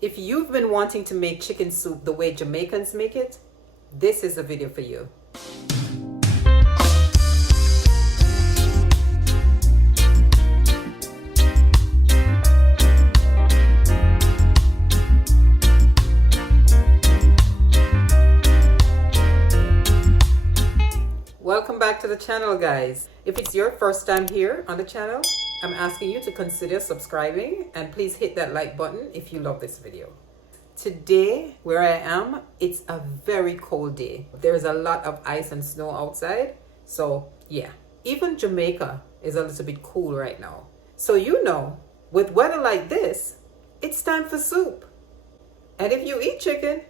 If you've been wanting to make chicken soup the way Jamaicans make it, this is a video for you. Welcome back to the channel, guys. If it's your first time here on the channel, I'm asking you to consider subscribing and please hit that like button if you love this video. Today, where I am, it's a very cold day. There's a lot of ice and snow outside. So yeah, even Jamaica is a little bit cool right now. So you know, with weather like this, it's time for soup. And if you eat chicken,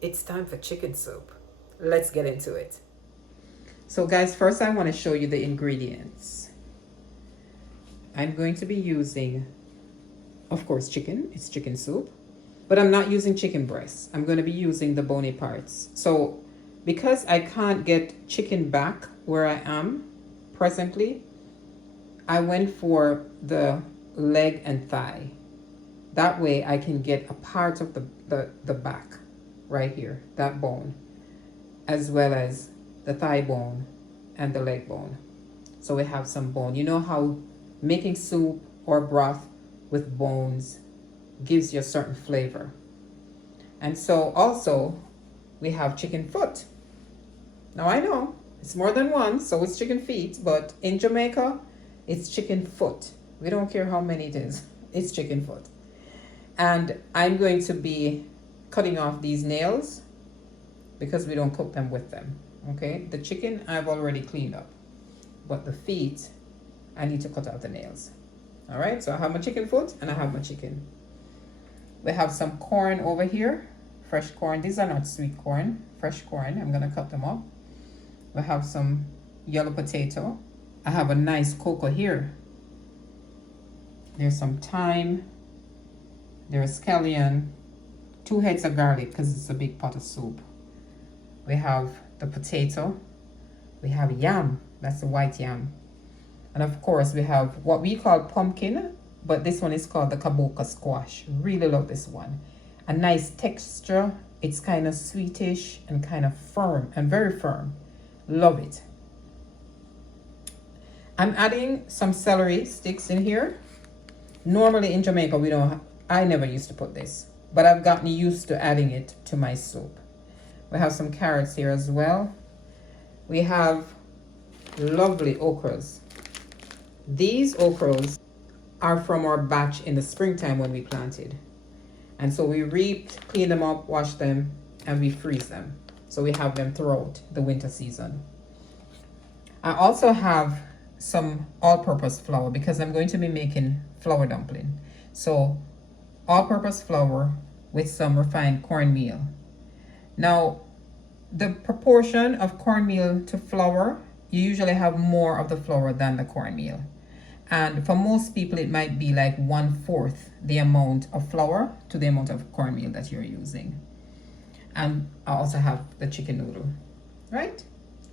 it's time for chicken soup. Let's get into it. So guys, first I want to show you the ingredients. I'm going to be using, of course, chicken. It's chicken soup. But I'm not using chicken breasts. I'm going to be using the bony parts. So because I can't get chicken back where I am presently, I went for the leg and thigh. That way I can get a part of the back right here, that bone, as well as the thigh bone and the leg bone. So we have some bone. You know how making soup or broth with bones gives you a certain flavor. And so also we have chicken foot. Now I know it's more than one, so it's chicken feet, but in Jamaica it's chicken foot. We don't care how many it is, it's chicken foot. And I'm going to be cutting off these nails because we don't cook them with them. Okay, the chicken I've already cleaned up, but the feet I need to cut out the nails. All right, so I have my chicken foot and I have my chicken. We have some corn over here, fresh corn. These are not sweet corn, fresh corn. I'm gonna cut them up. We have some yellow potato. I have a nice cocoa here. There's some thyme. There's scallion. 2 heads of garlic because it's a big pot of soup. We have the potato. We have yam. That's the white yam. And of course, we have what we call pumpkin, but this one is called the kaboka squash. Really love this one. A nice texture. It's kind of sweetish and kind of firm and very firm. Love it. I'm adding some celery sticks in here. Normally in Jamaica, I never used to put this, but I've gotten used to adding it to my soup. We have some carrots here as well. We have lovely okras. These okras are from our batch in the springtime when we planted. And so we reaped, clean them up, wash them, and we freeze them. So we have them throughout the winter season. I also have some all-purpose flour because I'm going to be making flour dumpling. So all-purpose flour with some refined cornmeal. Now, the proportion of cornmeal to flour, you usually have more of the flour than the cornmeal. And for most people, it might be like 1/4 the amount of flour to the amount of cornmeal that you're using. And I also have the chicken noodle, right?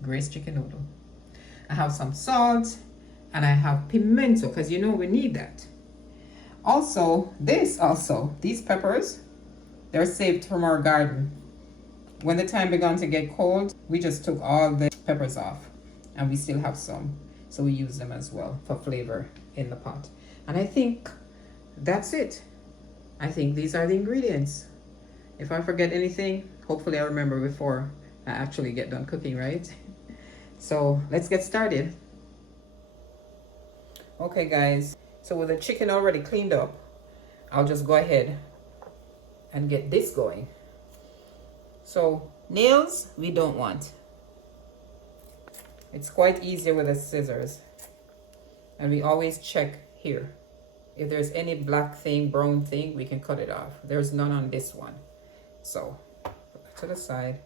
Grace chicken noodle. I have some salt and I have pimento because you know we need that. Also, these peppers, they're saved from our garden. When the time began to get cold, we just took all the peppers off and we still have some. So we use them as well for flavor in the pot. And I think that's it. I think these are the ingredients. If I forget anything, hopefully I remember before I actually get done cooking, right? So let's get started. Okay guys, so with the chicken already cleaned up, I'll just go ahead and get this going. So nails, we don't want. It's quite easier with the scissors. And we always check here. If there's any black thing, brown thing, we can cut it off. There's none on this one. So, put that to the side.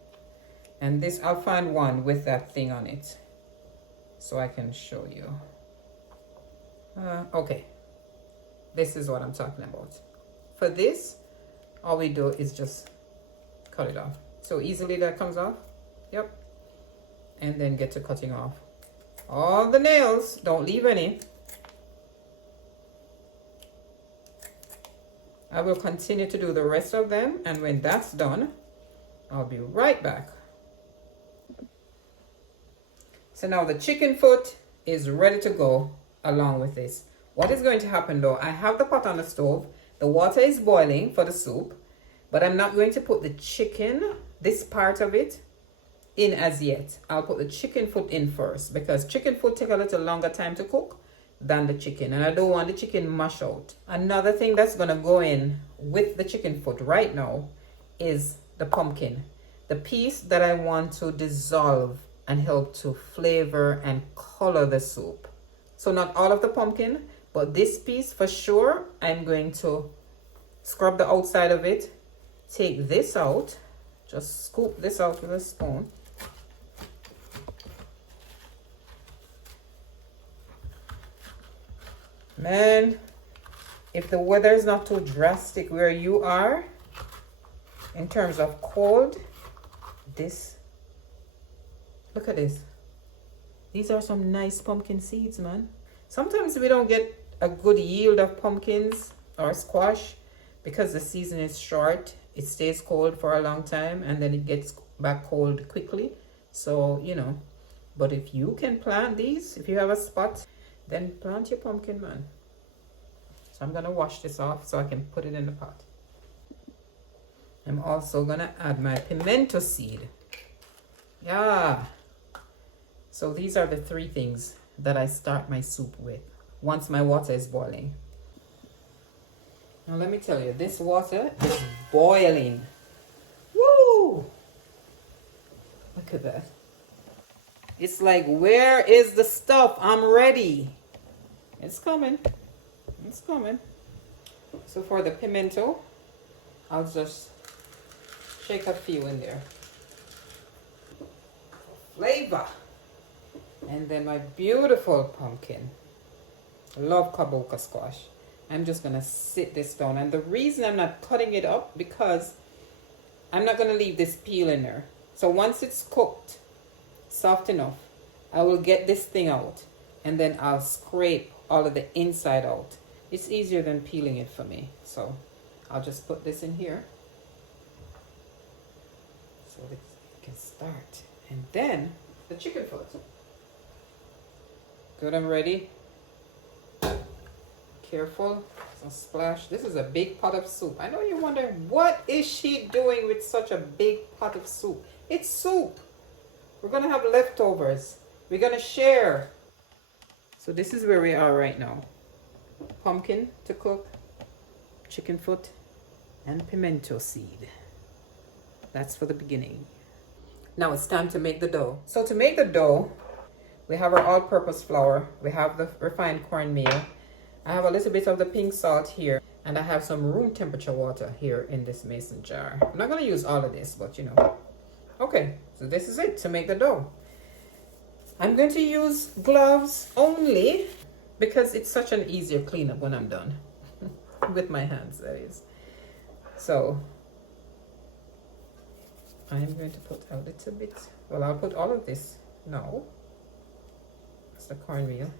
And this, I'll find one with that thing on it, so I can show you. Okay. This is what I'm talking about. For this, all we do is just cut it off. So easily that comes off. Yep. And then get to cutting off all the nails. Don't leave any. I will continue to do the rest of them, and when that's done, I'll be right back. So now the chicken foot is ready to go along with this. What is going to happen though, I have the pot on the stove, the water is boiling for the soup, but I'm not going to put the chicken, this part of it, in as yet. I'll put the chicken foot in first because chicken foot take a little longer time to cook than the chicken, and I don't want the chicken mash out. Another thing that's gonna go in with the chicken foot right now is the pumpkin, the piece that I want to dissolve and help to flavor and color the soup. So not all of the pumpkin, but this piece for sure. I'm going to scrub the outside of it, take this out, just scoop this out with a spoon. Man, if the weather is not too drastic where you are in terms of cold, look at this. These are some nice pumpkin seeds, man. Sometimes we don't get a good yield of pumpkins or squash because the season is short. It stays cold for a long time and then it gets back cold quickly. So, you know, but if you can plant these, if you have a spot, then plant your pumpkin, man. So I'm gonna wash this off so I can put it in the pot. I'm also gonna add my pimento seed. Yeah. So these are the three things that I start my soup with once my water is boiling. Now let me tell you, this water is boiling. Woo! Look at that. It's like, where is the stuff? I'm ready. It's coming. It's coming. So for the pimento, I'll just shake a few in there. Flavor. And then my beautiful pumpkin. I love kaboka squash. I'm just gonna sit this down. And the reason I'm not cutting it up, because I'm not gonna leave this peel in there. So once it's cooked, soft enough, I will get this thing out and then I'll scrape all of the inside out. It's easier than peeling it for me. So I'll just put this in here so that it can start. And then the chicken foot. Good, I'm ready. Careful, some splash. This is a big pot of soup. I know you're wondering, what is she doing with such a big pot of soup? It's soup. We're gonna have leftovers. We're gonna share. So this is where we are right now. Pumpkin to cook, chicken foot, and pimento seed. That's for the beginning. Now it's time to make the dough. So to make the dough, we have our all-purpose flour. We have the refined cornmeal. I have a little bit of the pink salt here, and I have some room temperature water here in this mason jar. I'm not gonna use all of this, but you know. Okay, so this is it to make the dough. I'm going to use gloves only because it's such an easier cleanup when I'm done. With my hands, that is. So I'm going to put a little bit, well, I'll put all of this now. It's the cornmeal.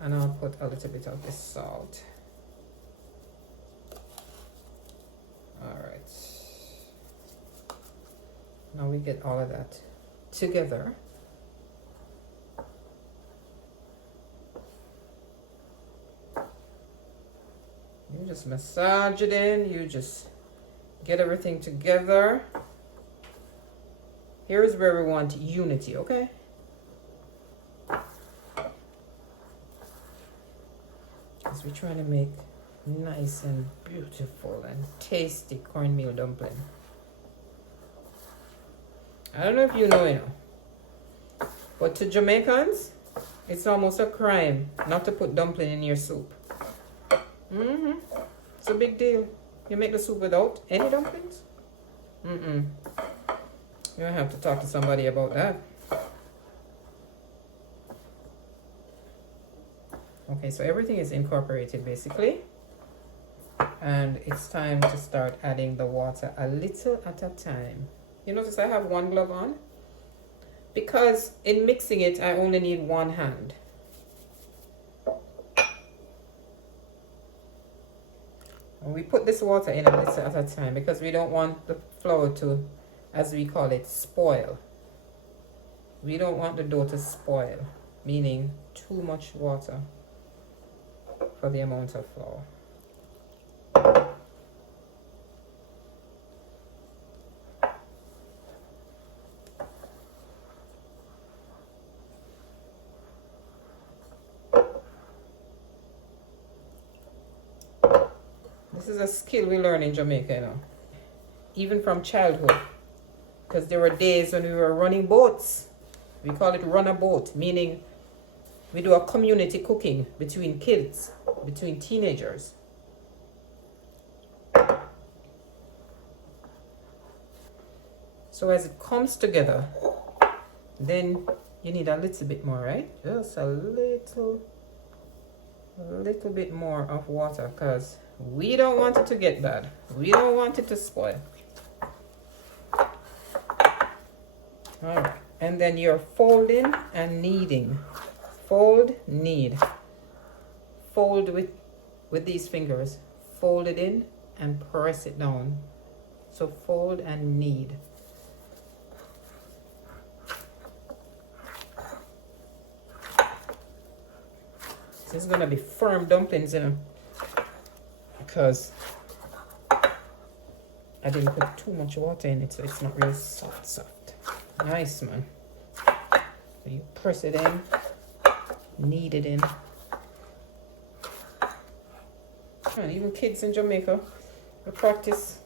And I'll put a little bit of this salt. All right. Now we get all of that together. You just massage it in. You just get everything together. Here's where we want unity, okay? Because we're trying to make nice and beautiful and tasty cornmeal dumpling. I don't know if you know, but to Jamaicans, it's almost a crime not to put dumpling in your soup. It's a big deal. You make the soup without any dumplings? You have to talk to somebody about that. Okay, so everything is incorporated basically. And it's time to start adding the water a little at a time. You notice I have one glove on? Because in mixing it, I only need one hand. And we put this water in a little at a time because we don't want the flour to, as we call it, spoil. We don't want the dough to spoil, meaning too much water for the amount of flour. This is a skill we learn in Jamaica, you know, even from childhood. Because there were days when we were running boats. We call it run a boat, meaning we do a community cooking between kids, between teenagers. So as it comes together, then you need a little bit more, right? Just a little bit more of water, because we don't want it to get bad. We don't want it to spoil. All right, and then you're folding and kneading. Fold, knead. Fold with these fingers. Fold it in and press it down. So fold and knead. This is gonna be firm dumplings, you know, because I didn't put too much water in it, so it's not real soft. Nice, man. So you press it in, knead it in. And even kids in Jamaica, we practice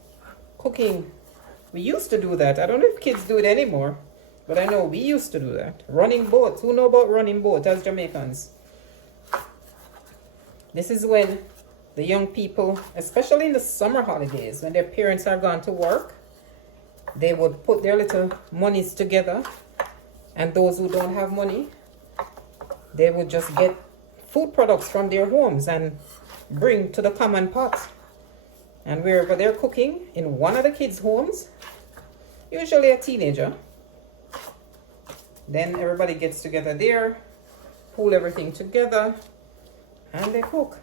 cooking. We used to do that. I don't know if kids do it anymore, but I know we used to do that. Running boats. Who know about running boats as Jamaicans? This is when the young people, especially in the summer holidays, when their parents are gone to work, they would put their little monies together, and those who don't have money, they would just get food products from their homes and bring to the common pot. And wherever they're cooking, in one of the kids' homes, usually a teenager, then everybody gets together there, pull everything together, and they cook.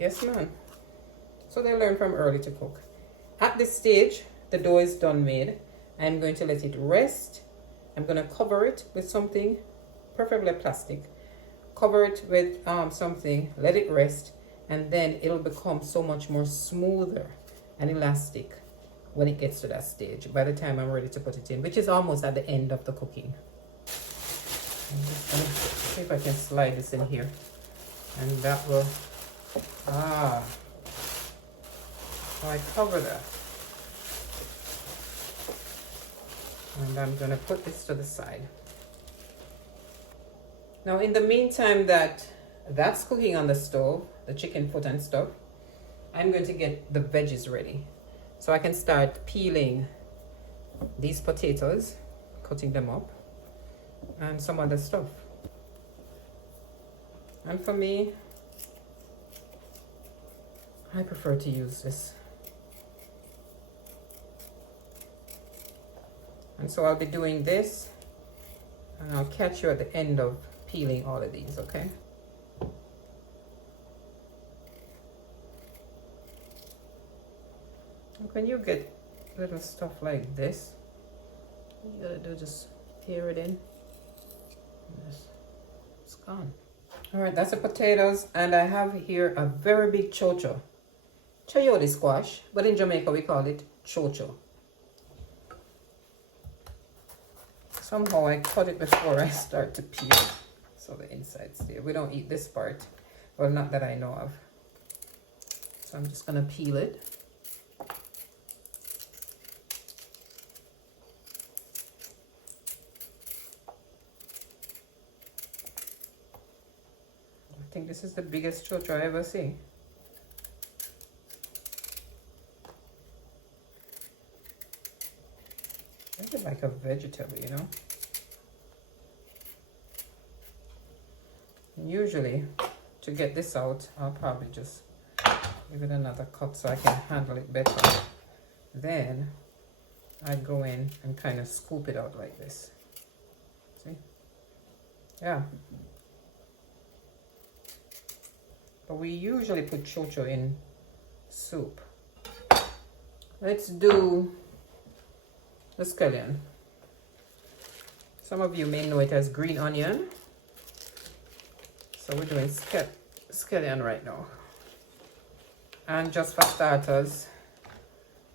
Yes, ma'am. So they learn from early to cook. At this stage, the dough is done made. I'm going to let it rest. I'm going to cover it with something, preferably plastic. Cover it with something, let it rest, and then it'll become so much more smoother and elastic when it gets to that stage, by the time I'm ready to put it in, which is almost at the end of the cooking. I'm just going to see if I can slide this in here. And that will, so I cover that. And I'm going to put this to the side. Now, in the meantime that's cooking on the stove, the chicken foot and stuff, I'm going to get the veggies ready. So I can start peeling these potatoes, cutting them up, and some other stuff. And for me, I prefer to use this. And so I'll be doing this, and I'll catch you at the end of peeling all of these, okay? When you get little stuff like this, you gotta do just tear it in. And it's gone. All right, that's the potatoes, and I have here a very big chocho. Chayote squash, but in Jamaica we call it chocho. Somehow I cut it before I start to peel, so the inside's there. We don't eat this part, well, not that I know of. So I'm just gonna peel it. I think this is the biggest chocho I ever see. It's like a vegetable, you know. And usually, to get this out, I'll probably just give it another cut so I can handle it better. Then I go in and kind of scoop it out like this. See? Yeah. But we usually put chocho in soup. Let's do the scallion. Some of you may know it as green onion. So we're doing scallion right now. And just for starters,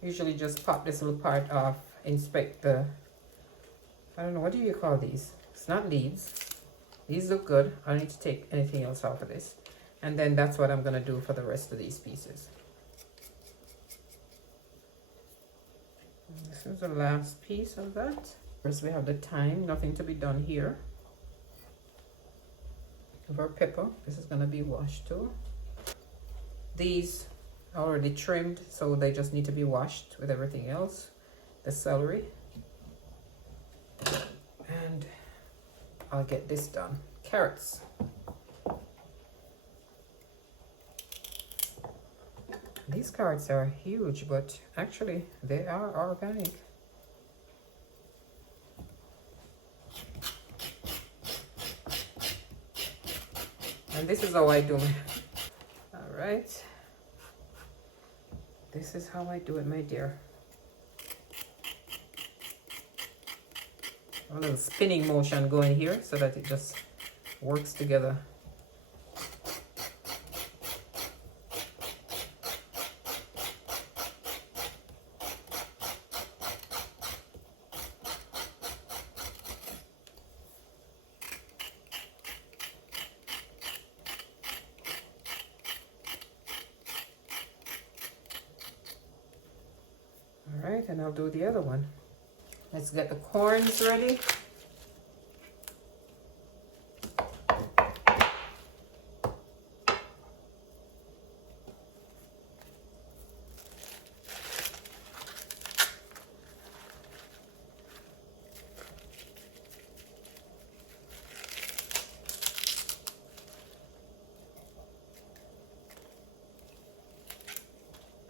usually just pop this little part off, inspect the, I don't know, what do you call these? It's not leaves. These look good. I don't need to take anything else off of this. And then that's what I'm going to do for the rest of these pieces. And this is the last piece of that. First we have the thyme, nothing to be done here. Of our pepper, this is going to be washed too. These are already trimmed, so they just need to be washed with everything else. The celery. And I'll get this done. Carrots. These carrots are huge, but actually they are organic. And this is how I do it. All right. This is how I do it, my dear. A little spinning motion going here so that it just works together. All right, and I'll do the other one. Let's get the corns ready.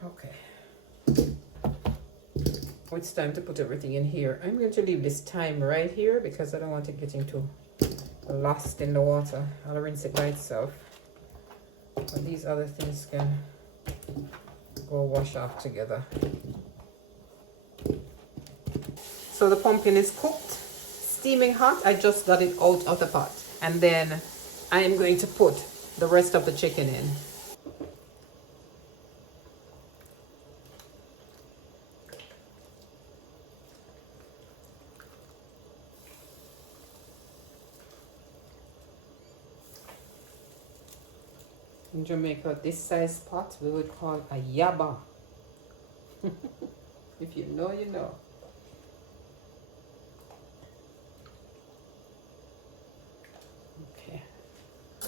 Okay. It's time to put everything in here. I'm going to leave this thyme right here because I don't want it getting too lost in the water. I'll rinse it by itself. But these other things can go wash off together. So the pumpkin is cooked, steaming hot. I just got it out of the pot. And then I am going to put the rest of the chicken in. In Jamaica, this size pot we would call a yaba. If you know, you know. Okay.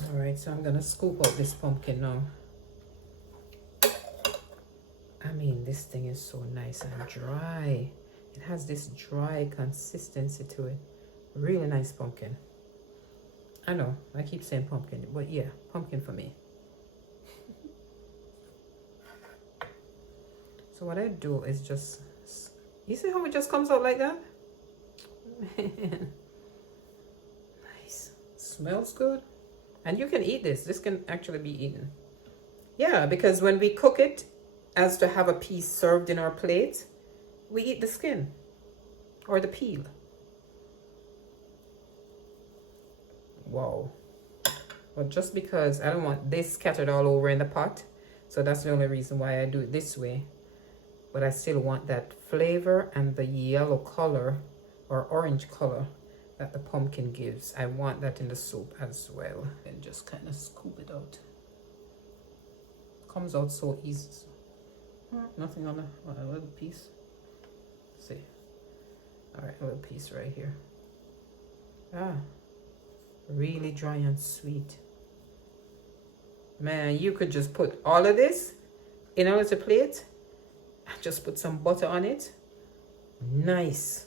All right, so I'm gonna scoop out this pumpkin now. I mean, this thing is so nice and dry. It has this dry consistency to it. Really nice pumpkin. I know, I keep saying pumpkin, but yeah, pumpkin for me. So what I do is just, you see how it just comes out like that? Man. Nice. Smells good. And you can eat this. This can actually be eaten. Yeah, because when we cook it as to have a piece served in our plate, we eat the skin or the peel. Wow. But just because I don't want this scattered all over in the pot, so that's the only reason why I do it this way. But I still want that flavor and the yellow color or orange color that the pumpkin gives. I want that in the soup as well. And just kind of scoop it out. Comes out so easy. Nothing on a little piece. Let's see. All right, a little piece right here. Ah, really dry and sweet. Man, you could just put all of this in a little plate. Just put some butter on it. Nice.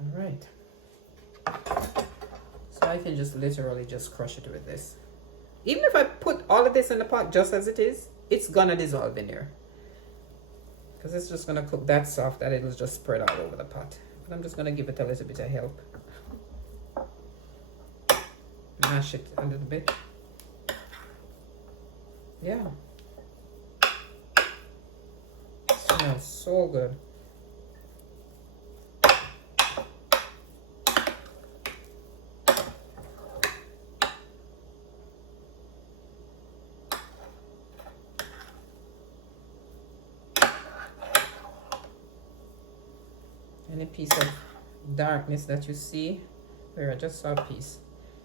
All right. So I can just literally just crush it with this. Even if I put all of this in the pot just as it is, it's gonna dissolve in there. Because it's just gonna cook that soft that it'll just spread all over the pot. But I'm just gonna give it a little bit of help. mash it a little bit. Yeah. Smells so good. Any piece of darkness that you see, where I just saw a piece,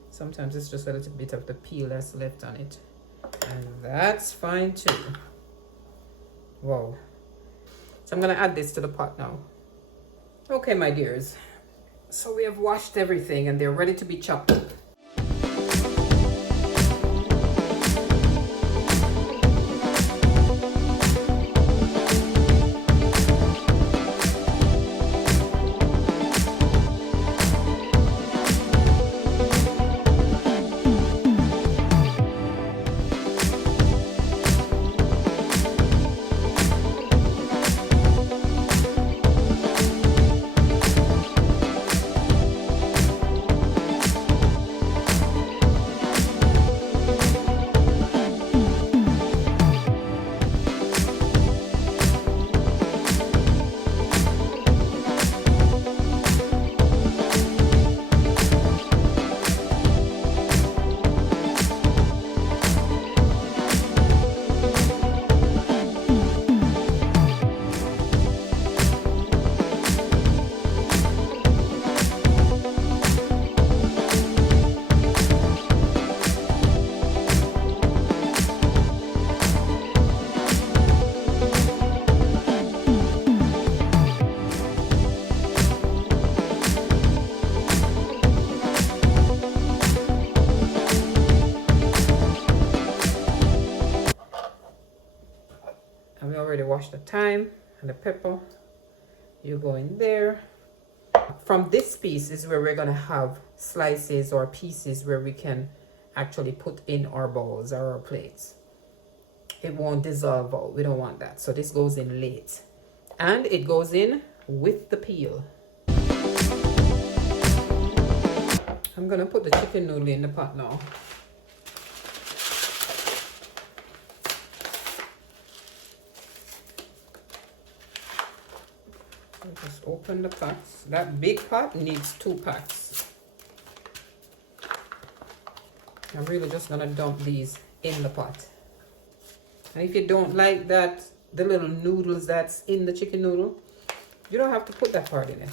sometimes it's just a little bit of the peel that's left on it, and that's fine too. Wow. So I'm gonna add this to the pot now. Okay, my dears, so we have washed everything and they're ready to be chopped up. And we already washed the thyme and the pepper. You go in there. From this piece is where we're gonna have slices or pieces where we can actually put in our bowls or our plates. It won't dissolve out. We don't want that. So this goes in late. And it goes in with the peel. I'm gonna put the chicken noodle in the pot now. Just open the pots. That big pot needs 2 pots. I'm really just gonna dump these in the pot. And if you don't like that, the little noodles that's in the chicken noodle, you don't have to put that part in it.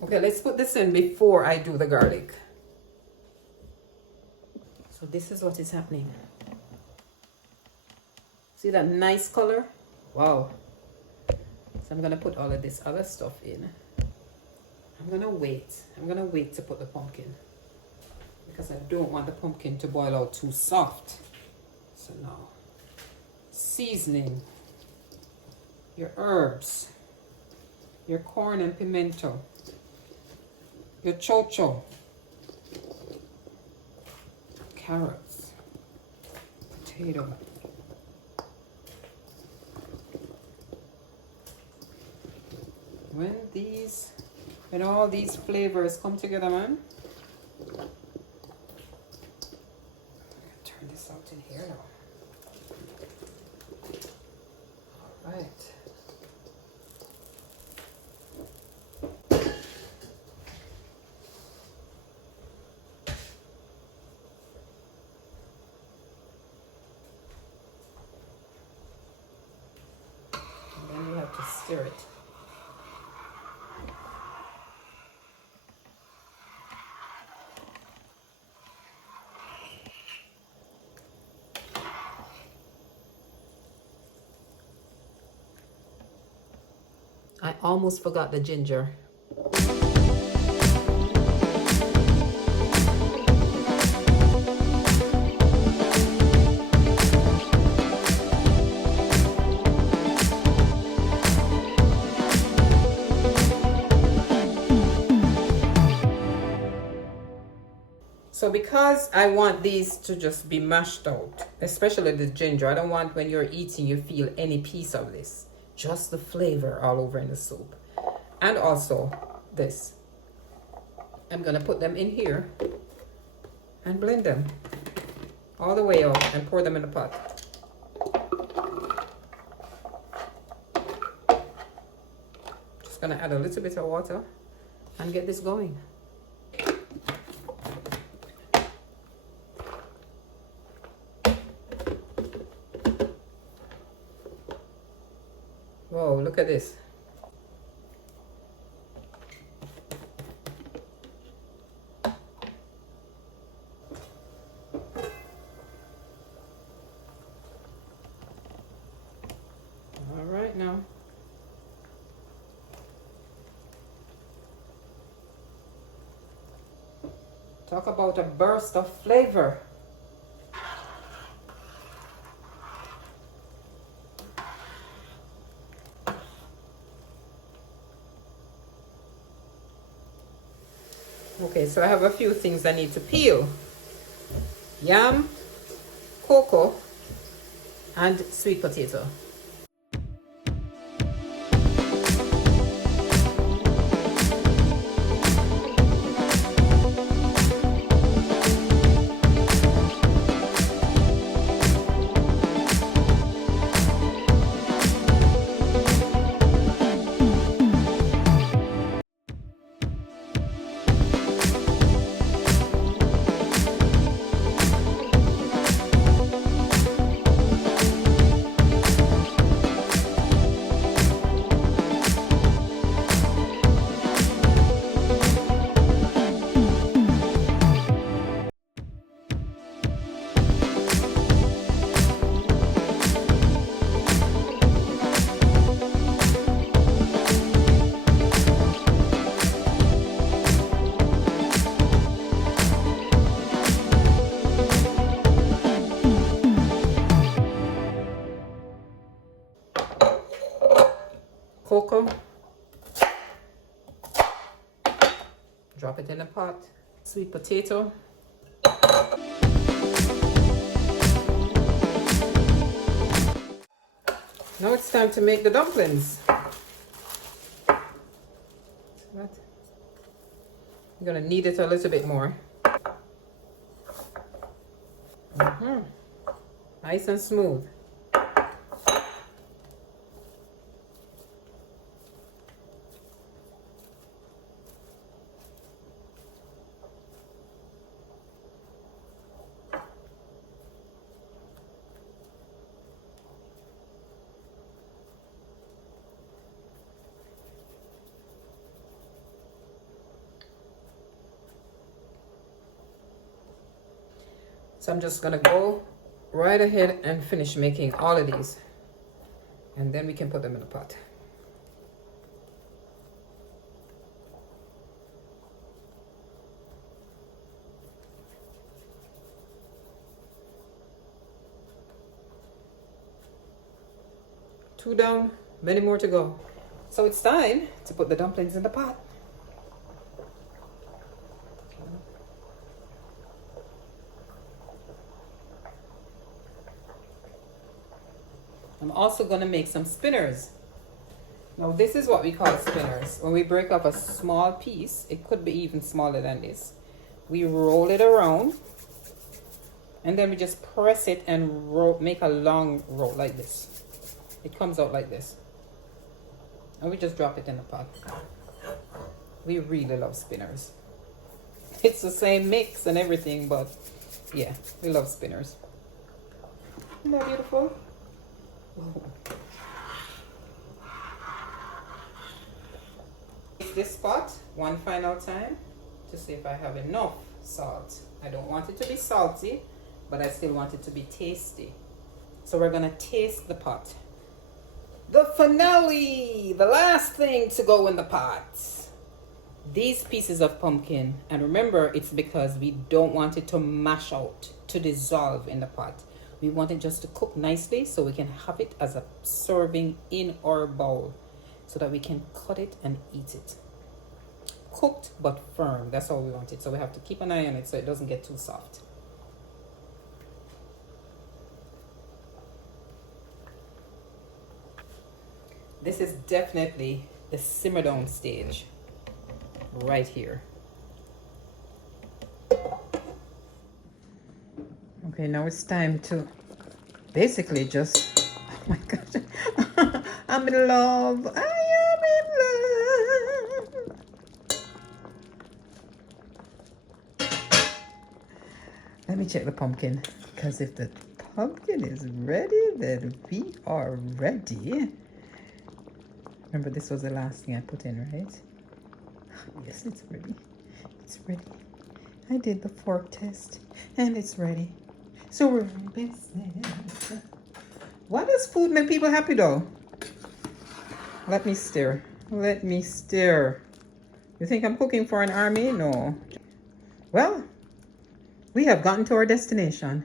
Okay, let's put this in before I do the garlic. So this is what is happening. See that nice color? Wow. So I'm gonna put all of this other stuff in. I'm gonna wait to put the pumpkin, because I don't want the pumpkin to boil out too soft. So now, seasoning, your herbs, your corn and pimento, your chocho, carrots, potato, when all these flavors come together, man. Turn this out in here now. All right. To stir it. I almost forgot the ginger. So because I want these to just be mashed out, especially the ginger, I don't want when you're eating you feel any piece of this. Just the flavor all over in the soup. And also this. I'm gonna put them in here and blend them all the way out and pour them in the pot. Just gonna add a little bit of water and get this going. Whoa, look at this. All right now. Talk about a burst of flavor. Okay, so I have a few things I need to peel. Yam, cocoa, and sweet potato. Cocoa, drop it in the pot. Sweet potato, now it's time to make the dumplings. I'm gonna knead it a little bit more. Nice and smooth. So I'm just gonna go right ahead and finish making all of these, and then we can put them in the pot. Two down, many more to go. So it's time to put the dumplings in the pot. I'm also going to make some spinners. Now this is what we call spinners. When we break up a small piece, it could be even smaller than this. We roll it around and then we just press it and make a long roll like this. It comes out like this. And we just drop it in the pot. We really love spinners. It's the same mix and everything, but yeah, we love spinners. Isn't that beautiful? This pot one final time to see if I have enough salt. I don't want it to be salty, but I still want it to be tasty. So we're gonna taste the pot. The finale, the last thing to go in the pot. These pieces of pumpkin, and remember, it's because we don't want it to mash out, to dissolve in the pot. We want it just to cook nicely so we can have it as a serving in our bowl so that we can cut it and eat it. cooked but firm. That's all we want it. So we have to keep an eye on it so it doesn't get too soft. This is definitely the simmer down stage right here. Okay, now it's time to basically just, oh my gosh, I'm in love. I am in love. Let me check the pumpkin, because if the pumpkin is ready, then we are ready. Remember, this was the last thing I put in, right? Yes, it's ready. It's ready. I did the fork test, and it's ready. So we're in business. Why does food make people happy, though? Let me stir. Let me stir. You think I'm cooking for an army? No. Well, we have gotten to our destination.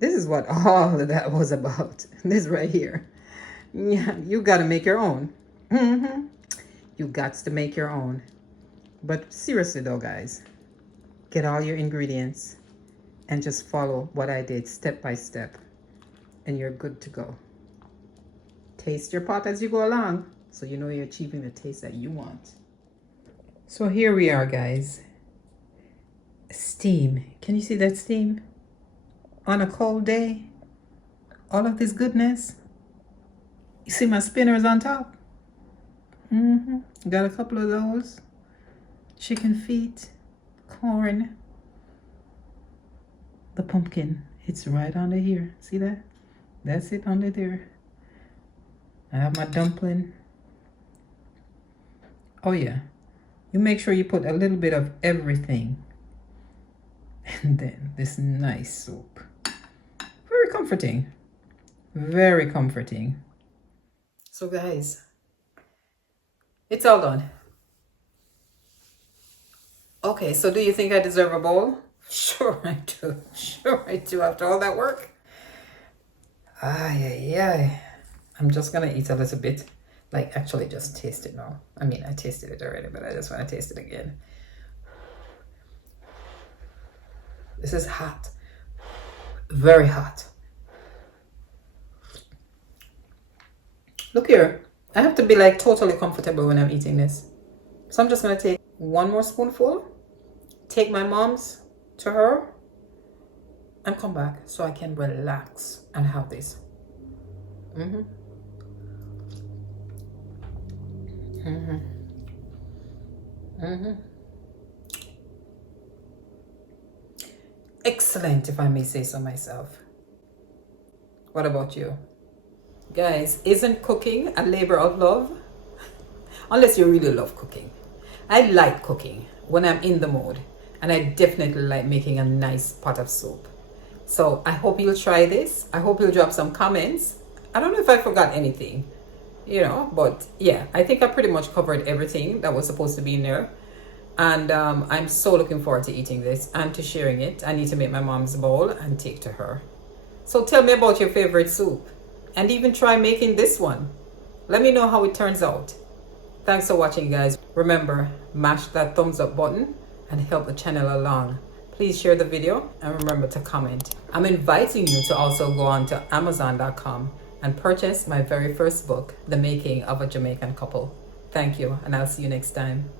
This is what all of that was about. This right here. Yeah, you got to make your own. You got to make your own. But seriously though, guys, get all your ingredients and just follow what I did step by step, and you're good to go. Taste your pot as you go along, so you know you're achieving the taste that you want. So here we are, guys. Steam. Can you see that steam? On a cold day, all of this goodness. You see my spinners on top? Got a couple of those. Chicken feet, corn, the pumpkin. It's right under here. See that? That's it under there. I have my dumpling. Oh yeah. You make sure you put a little bit of everything. And then this nice soup. Very comforting. Very comforting. So guys, it's all done. Okay, so do you think I deserve a bowl? Sure I do. Sure I do, after all that work. Ay. I'm just gonna eat a little bit. Like, actually just taste it now. I mean, I tasted it already, but I just want to taste it again. This is hot. Very hot. Look here. I have to be like totally comfortable when I'm eating this. So I'm just gonna take one more spoonful, take my mom's to her, and come back so I can relax and have this. Excellent, if I may say so myself. What about you? Guys, isn't cooking a labor of love? Unless you really love cooking. I like cooking when I'm in the mood, and I definitely like making a nice pot of soup. So I hope you'll try this. I hope you'll drop some comments. I don't know if I forgot anything, but yeah, I think I pretty much covered everything that was supposed to be in there. And I'm so looking forward to eating this and to sharing it. I need to make my mom's bowl and take to her. So tell me about your favorite soup, and even try making this one. Let me know how it turns out. Thanks for watching, guys. Remember, mash that thumbs up button and help the channel along. Please share the video and remember to comment. I'm inviting you to also go on to Amazon.com and purchase my very first book, The Making of a Jamaican Couple. Thank you, and I'll see you next time.